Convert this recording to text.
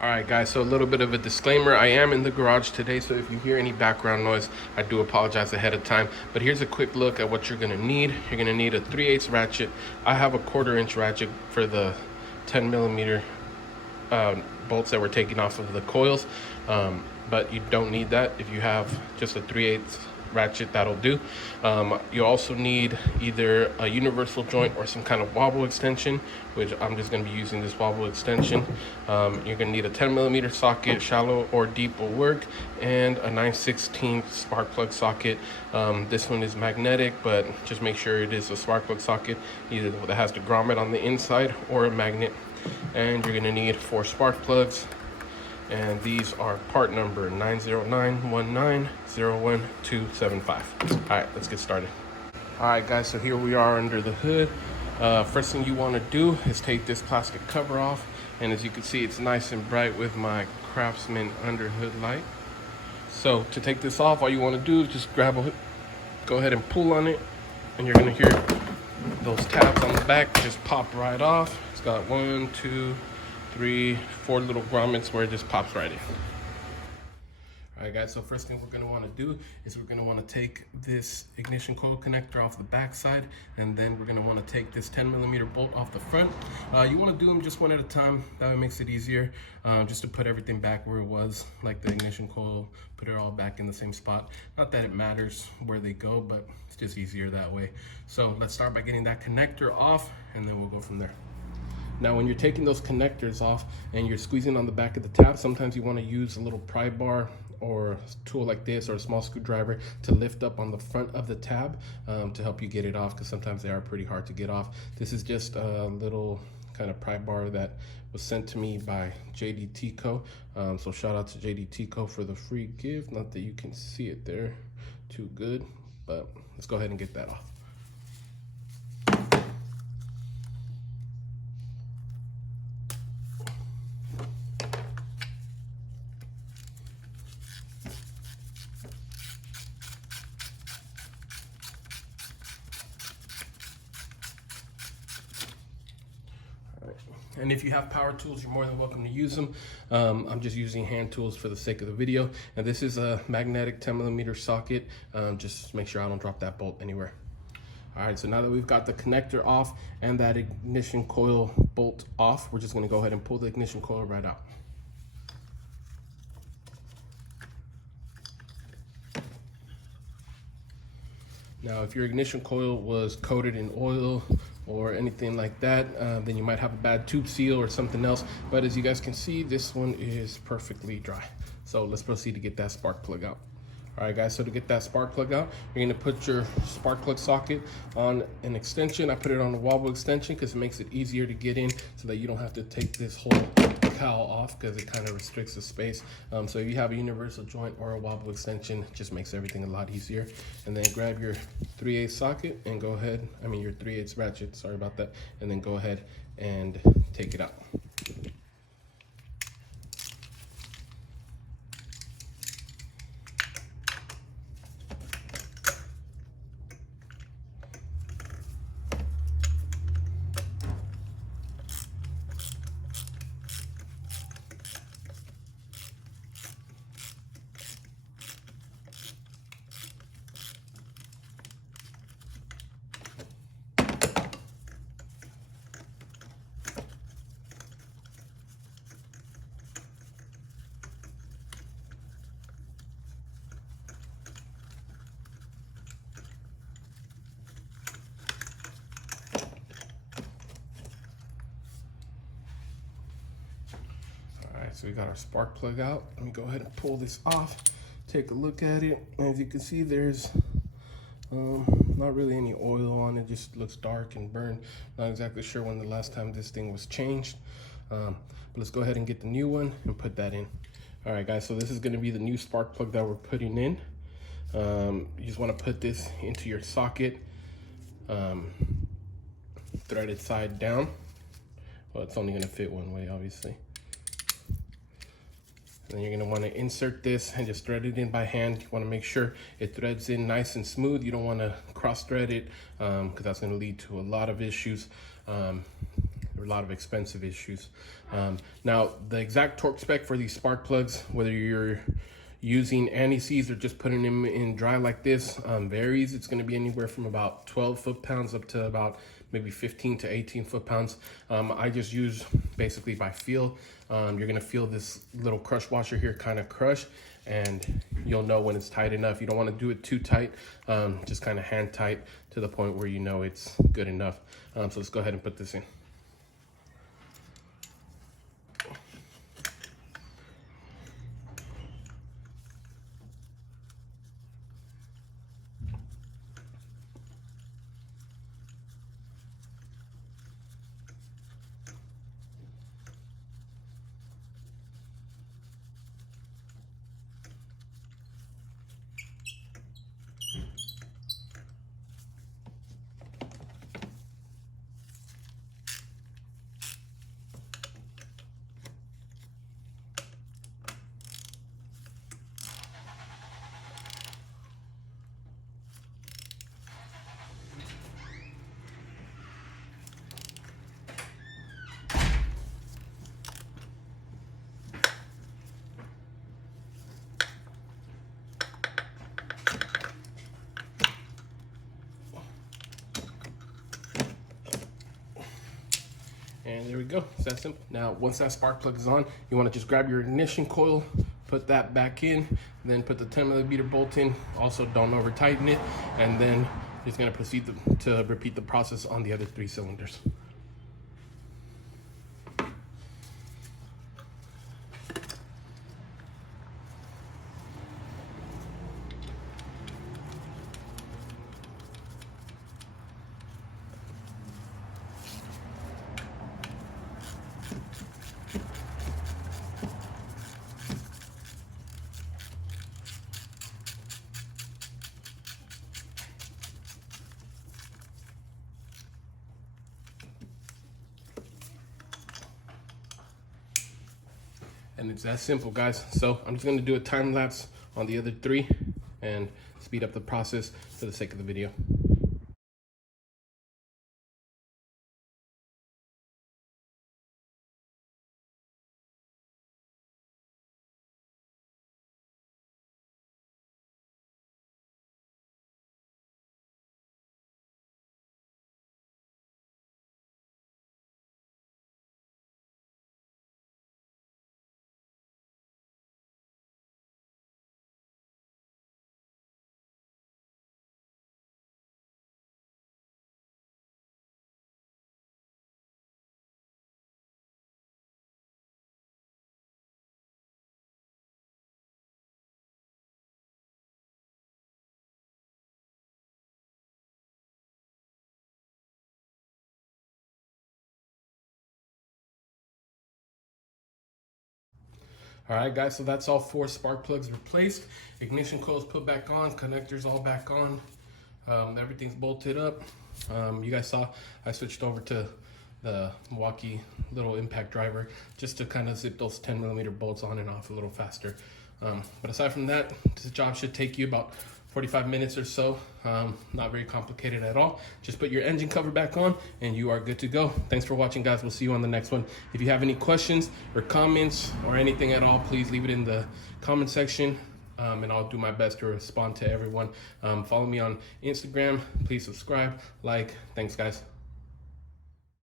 All right, guys, so a little bit of a disclaimer. I am in the garage today, so if you hear any background noise, I do apologize ahead of time. But here's a quick look at what you're gonna need. You're gonna need a 3/8 ratchet. I have a 1/4 inch ratchet for the 10 millimeter bolts that we're taking off of the coils, but you don't need that. If you have just a 3/8 ratchet, that'll do. You also need either a universal joint or some kind of wobble extension, which I'm just going to be using this wobble extension. You're going to need a 10 millimeter socket, shallow or deep will work, and a 9/16 spark plug socket. This one is magnetic, but just make sure it is a spark plug socket, either that has the grommet on the inside or a magnet. And you're going to need 4 spark plugs, and these are part number 909190125. All right, let's get started. All right, guys, so here we are under the hood. First thing you want to do is take this plastic cover off, and as you can see, it's nice and bright with my Craftsman under hood light. So to take this off, all you want to do is just go ahead and pull on it, and you're going to hear those tabs on the back just pop right off. It's got 1, 2, 3, 4 little grommets where it just pops right in. All right, guys, so first thing we're going to want to do is we're going to want to take this ignition coil connector off the back side, and then we're going to want to take this 10 millimeter bolt off the front. You want to do them just one at a time. That way makes it easier, just to put everything back where it was, like the ignition coil, put it all back in the same spot. Not that it matters where they go, but it's just easier that way. So let's start by getting that connector off, and then we'll go from there. Now, when you're taking those connectors off and you're squeezing on the back of the tab, sometimes you want to use a little pry bar or a tool like this or a small screwdriver to lift up on the front of the tab to help you get it off, because sometimes they are pretty hard to get off. This is just a little kind of pry bar that was sent to me by JDT Co. So shout out to JDT Co for the free gift. Not that you can see it there too good, but let's go ahead and get that off. And if you have power tools, you're more than welcome to use them. I'm just using hand tools for the sake of the video. And this is a magnetic 10 millimeter socket. Just make sure I don't drop that bolt anywhere. All right, so now that we've got the connector off and that ignition coil bolt off, we're just gonna go ahead and pull the ignition coil right out. Now, if your ignition coil was coated in oil or anything like that, then you might have a bad tube seal or something else. But as you guys can see, this one is perfectly dry. So let's proceed to get that spark plug out. All right, guys, so to get that spark plug out, you're gonna put your spark plug socket on an extension. I put it on a wobble extension because it makes it easier to get in so that you don't have to take this whole cowl off, because it kind of restricts the space. So if you have a universal joint or a wobble extension, it just makes everything a lot easier. And then grab your 3/8 socket and go ahead, your 3/8 ratchet, sorry about that, and then go ahead and take it out. So we got our spark plug out. Let me go ahead and pull this off, take a look at it. As you can see, there's not really any oil on it, just looks dark and burned. Not exactly sure when the last time this thing was changed, but let's go ahead and get the new one and put that in. All right, guys, so this is gonna be the new spark plug that we're putting in. You just wanna put this into your socket, threaded side down. Well, it's only gonna fit one way, obviously. Then you're gonna wanna insert this and just thread it in by hand. You wanna make sure it threads in nice and smooth. You don't wanna cross thread it because that's gonna lead to a lot of issues. a lot of expensive issues. Now, the exact torque spec for these spark plugs, whether you're using anti-seize or just putting them in dry like this, varies. It's going to be anywhere from about 12 foot-pounds up to about maybe 15 to 18 foot-pounds. I just use basically by feel. You're going to feel this little crush washer here kind of crush, and you'll know when it's tight enough. You don't want to do it too tight, just kind of hand tight to the point where you know it's good enough. So let's go ahead and put this in. And there we go, it's that simple. Now, once that spark plug is on, you wanna just grab your ignition coil, put that back in, then put the 10mm bolt in. Also, don't over tighten it. And then you're just gonna proceed to repeat the process on the other 3 cylinders. And it's that simple, guys. So I'm just gonna do a time lapse on the other 3 and speed up the process for the sake of the video. All right, guys, so that's all 4 spark plugs replaced. Ignition coils put back on, connectors all back on. Everything's bolted up. You guys saw I switched over to the Milwaukee little impact driver just to kind of zip those 10mm bolts on and off a little faster. But aside from that, this job should take you about 45 minutes or so. Not very complicated at all. Just put your engine cover back on and you are good to go. Thanks for watching, guys. We'll see you on the next one. If you have any questions or comments or anything at all, please leave it in the comment section. And I'll do my best to respond to everyone. Follow me on Instagram. Please subscribe, like. Thanks, guys.